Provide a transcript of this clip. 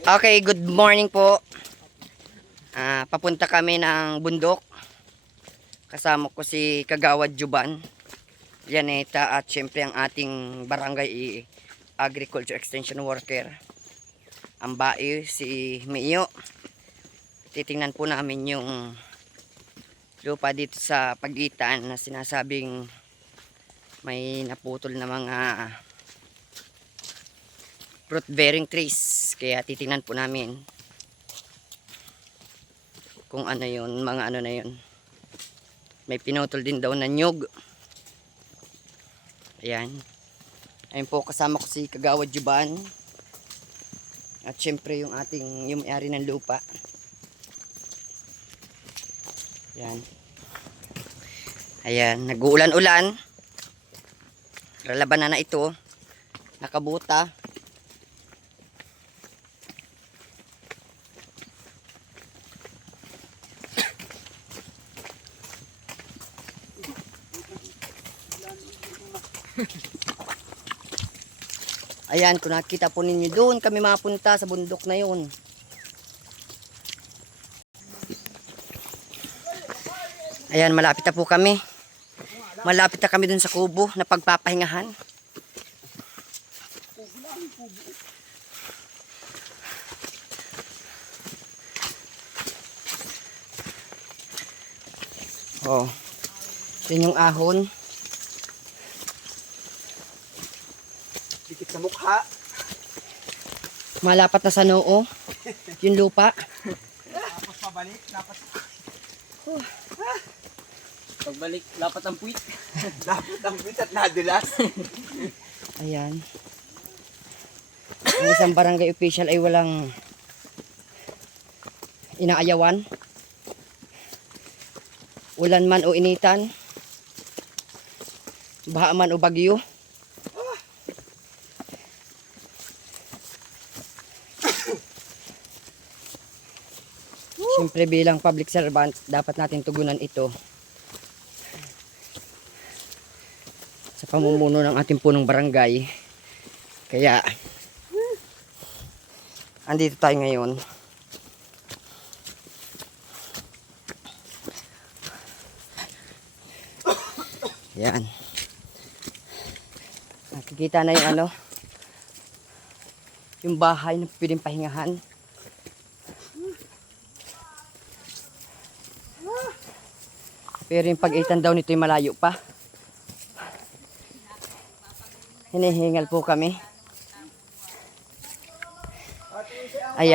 Okay, good morning po. Papunta kami ng bundok. Kasama ko si Kagawad Juban, Yaneta, at syempre ang ating barangay agriculture extension worker, ang bae si Miyo. Titingnan po namin yung lupa dito sa pagitan na sinasabing may naputol na mga fruit bearing trees, kaya titingnan po namin kung ano yun, mga ano na yun. May pinutol din daw na nyug. Ayan. Ayun po, kasama ko si Kagawad Juban at syempre yung yung may-ari ng lupa. Ayan. Ayan, nag-uulan-ulan. Laban na ito. Nakabuta. Ayan, kung nakita po ninyo, doon kami mapunta sa bundok na yun. Ayan, malapit na po kami. Malapit na kami doon sa kubo na pagpapahingahan. Oh, yun yung ahon. Dikit sa mukha. Malapat na sa noo. Yung lupa. Tapos pabalik. Pagbalik, lapat ang puwit. Dapat ang bit at nadulas. Ayan. Ang isang barangay official ay walang inaayawan. Ulan man o initan. Baha man o bagyo. Siyempre bilang public servant, dapat natin tugunan ito sa pamumuno ng ating punong barangay. Kaya andito tayo ngayon. Yan. Nakikita na yung yung bahay na pwedeng pahingahan. Pero yung pag-itan daw nito ay malayo pa. Hinihingal po kami. Ayan.